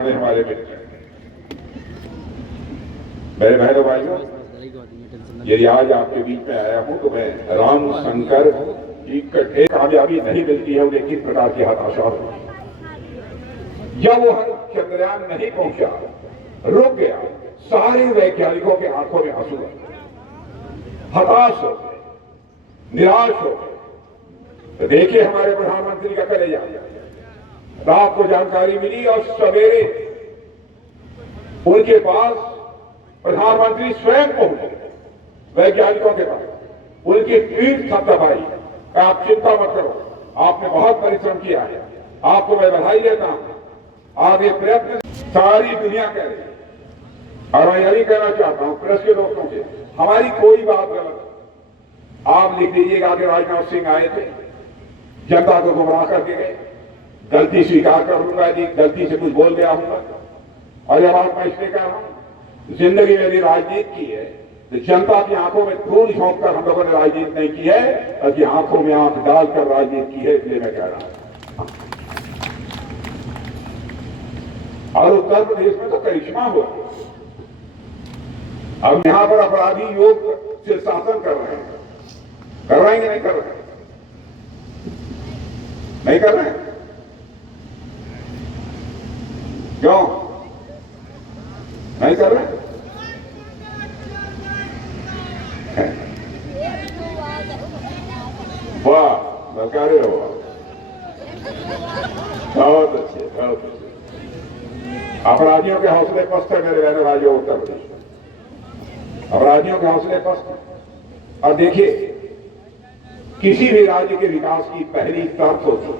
हमारे मित्र मेरे बहनों भाइयों, यदि आज आपके बीच में आया हूं तो मैं राम शंकर की कठिन कामयाबी नहीं मिलती है उन्हें किस प्रकार की हताशा हो। जब वो चंद्रयान नहीं पहुंचा, रुक गया, सारे वैज्ञानिकों के आंखों में आंसू आए, हताश हो गए, निराश हो गए। तो देखिए हमारे प्रधानमंत्री का कलेजा, रात को जानकारी मिली और सवेरे उनके पास प्रधानमंत्री स्वयं पहुंचे, वैज्ञानिकों के पास उनकी पीठ थपथपाई, आप चिंता मत करो, आपने बहुत परिश्रम किया है, आपको मैं बधाई देता हूं। आज ये प्रयत्न सारी दुनिया कह रही है और मैं यही कहना चाहता हूं प्रेस के दोस्तों से, हमारी कोई बात गलत आप लिख दीजिएगा कि राजनाथ सिंह आए थे, जनता को गुमराह करके गए, गलती स्वीकार कर लूंगा यदि गलती से कुछ बोल गया हूंगा। और यह बात मैं इसलिए कह रहा हूं, जिंदगी में यदि राजनीति की है तो जनता की आंखों में धूल झोंक कर हम लोगों ने राजनीति नहीं की है, बल्कि आंखों में आंख डालकर राजनीति की है, इसलिए मैं कह रहा हूं। और उत्तर प्रदेश में तो करिश्मा हुआ, अब यहां पर अपराधी योग से शासन कर रहे हैं, कर रहे हैं कि नहीं कर रहे हैं? नहीं कर रहे हैं, क्यों नहीं कर रहे? वाह, बरकारे हो, बहुत अच्छे, बहुत अच्छे। अपराधियों के हौसले पस्त है मेरे बहनों भाइयों उत्तर प्रदेश में, अपराधियों के हौसले पस्त है। और देखिए, किसी भी राज्य के विकास की पहली शर्त होती है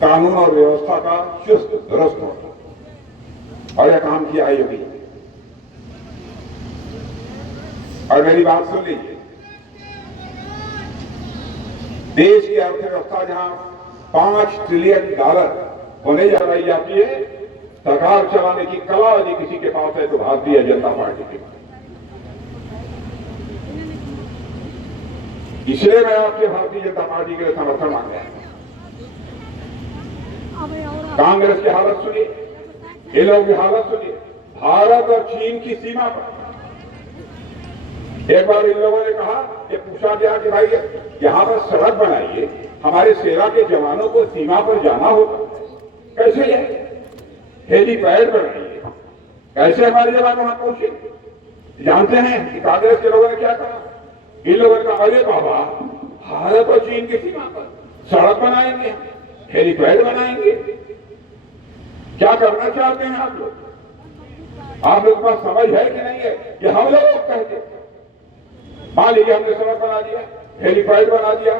कानून और व्यवस्था का चुस्त दुरुस्त होना, और यह काम किया है योगी। और मेरी बात सुन लीजिए, देश की अर्थव्यवस्था जहां $5 ट्रिलियन होने जा रही जाती है, सरकार चलाने की कला यदि किसी के पास है तो भारतीय जनता पार्टी के पास। इसलिए मैं आपके भारतीय जनता पार्टी के लिए समर्थन मांग रहा हूं। कांग्रेस की हालत सुनिए, ये लोग की हालत सुनिए, भारत और चीन की सीमा पर एक बार इन लोगों ने कहा, ये पूछा गया कि भाई यहां पर सड़क बनाइए, हमारे सेना के जवानों को सीमा पर जाना होगा, कैसे जाए? हेलीपैड बनाइए, कैसे हमारे जवान वहां पहुंचे? जानते हैं कि कांग्रेस के लोगों ने क्या कहा? इन लोगों ने कहा, अरे बाबा, भारत और चीन की सीमा पर सड़क बनाएंगे, हेलीपैड बनाएंगे, क्या करना चाहते हैं आप लोग? आप लोग के पास समझ है कि नहीं है? ये हम लोग कहते हैं। मान लीजिए हमने सड़क बना दिया, हेलीपैड बना दिया,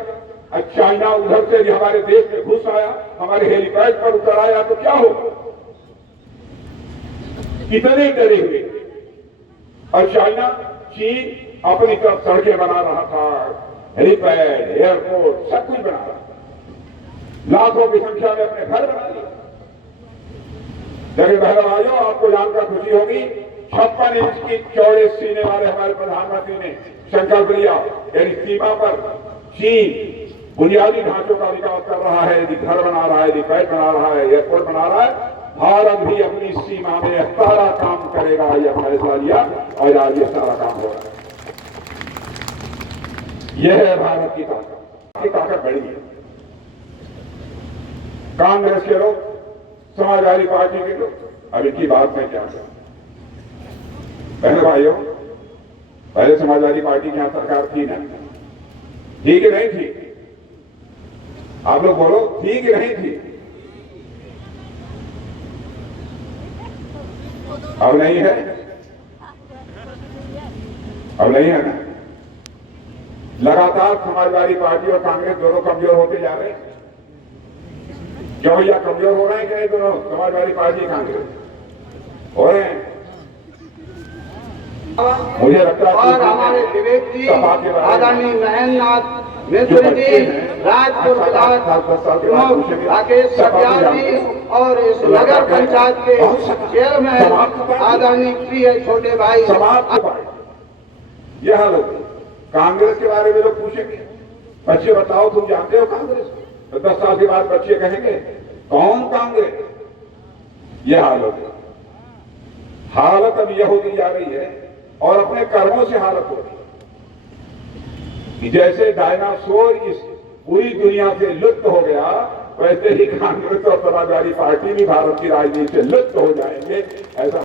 और चाइना उधर से हमारे देश में घुस आया, हमारे हेलीपैड पर उतर आया तो क्या होगा? कितने डरे हुए। और चाइना, चीन अपनी तरफ सड़कें बना रहा था, हेलीपैड, एयरपोर्ट, सब कुछ बना रहा था, लाखों की संख्या में अपने घर बना लिए। देखिए बहनों भाइयों, आपको जानकर खुशी होगी, 56 इंच की चौड़े सीने वाले हमारे प्रधानमंत्री ने संकल्प लिया, यानी सीमा पर चीन बुनियादी ढांचों का विकास कर रहा है, यदि घर बना रहा है, यदि पैड बना रहा है, एयरपोर्ट बना रहा है, भारत भी अपनी सीमा में सारा काम करेगा, यह फैसला लिया और आज ये सारा काम हो रहा है। यह है भारत की ताकत बढ़ी है। कांग्रेस के लोग, समाजवादी पार्टी के लोग, अब इनकी बात में क्या है बहनों भाइयों? पहले समाजवादी पार्टी की यहां सरकार थी ना, थी कि नहीं थी? आप लोग बोलो, थी कि नहीं थी? अब नहीं है, अब नहीं है ना? लगातार समाजवादी पार्टी और कांग्रेस दोनों कमजोर होते जा रहे हैं। क्यों भैया कमजोर हो रहे हैं? क्या दोनों समाजवादी पार्टी कांग्रेस हो रहे हैं? मुझे लगता है और हमारे विवेक जी, आदरणीय महेंद्रनाथ मिश्र जी, राजपुर विधायक राकेश सत्याल जी और इस नगर पंचायत के चेयरमैन आदरणीय प्रिय छोटे भाई। यह लोग कांग्रेस के बारे में लोग पूछेंगे, बच्चे बताओ तुम जानते हो कांग्रेस? तो 10 साल के बाद बच्चे कहेंगे कौन कांग्रेस? यह हालत है। हालत अब यह होती जा रही है और अपने कर्मों से हालत हो रही है कि जैसे डायनासोर इस पूरी दुनिया से लुप्त हो गया, वैसे ही कांग्रेस और समाजवादी पार्टी भी भारत की राजनीति से लुप्त हो जाएंगे, ऐसा